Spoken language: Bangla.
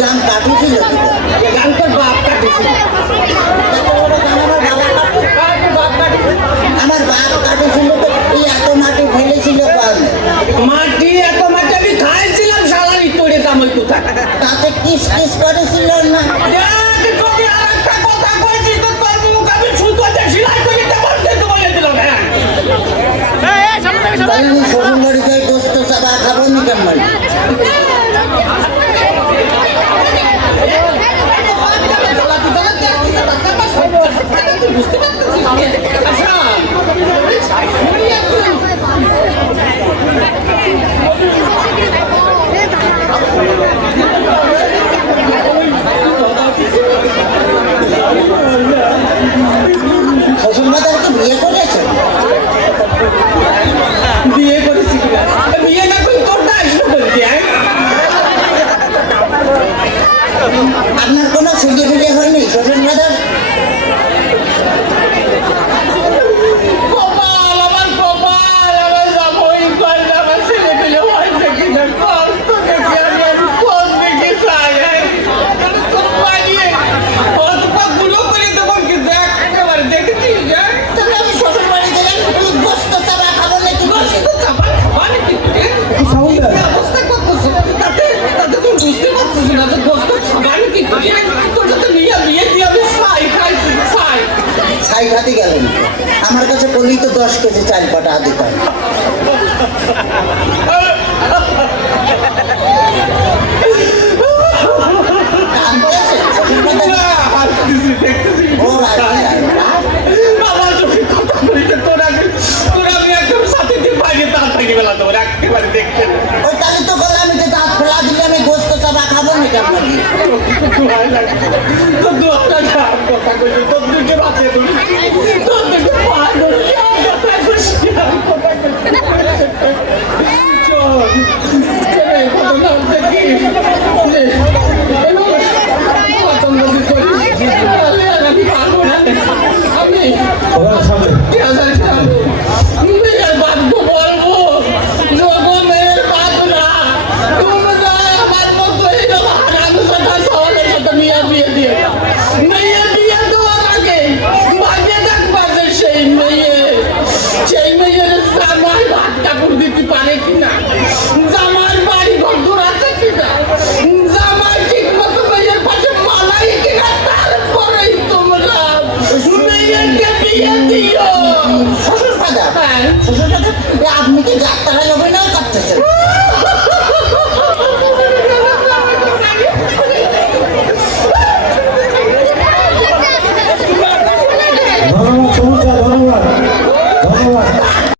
গান কাটিয়েছিল, গানটার বাপ কাটিয়েছিল। আমার বাপ কাটিয়েছিল তো এই এত মাটি ফেলেছিল, মাটি এত মাটি আমি খাইছিলাম সালারি তোরে দামই কোথায়, তাতে কিস কিস করেছিল না। শ্বশুর বাড়িতে গোস্ত চাপা খাবো নি কেমন? শ্বশুর বাড়িতে বিয়ে করেছে? বিয়ে করেছি কিনা? বিয়ে না করে তোর না আসলো বলতে। আপনার কোনো ছেলে ফেলে হয়নি শ্বশুর বাড়ির? ছাই খাতে গেলেন, আমার কাছে বলি তো 10 কেজি চাল পাটা আদি পায়। তাহলে তো বললাম যে দাঁত ফেলা দিলে আমি গোস্ত চাপা খাবো না কেমন? আপনি কি ডাক্তারের অভিনয় করতেছেন?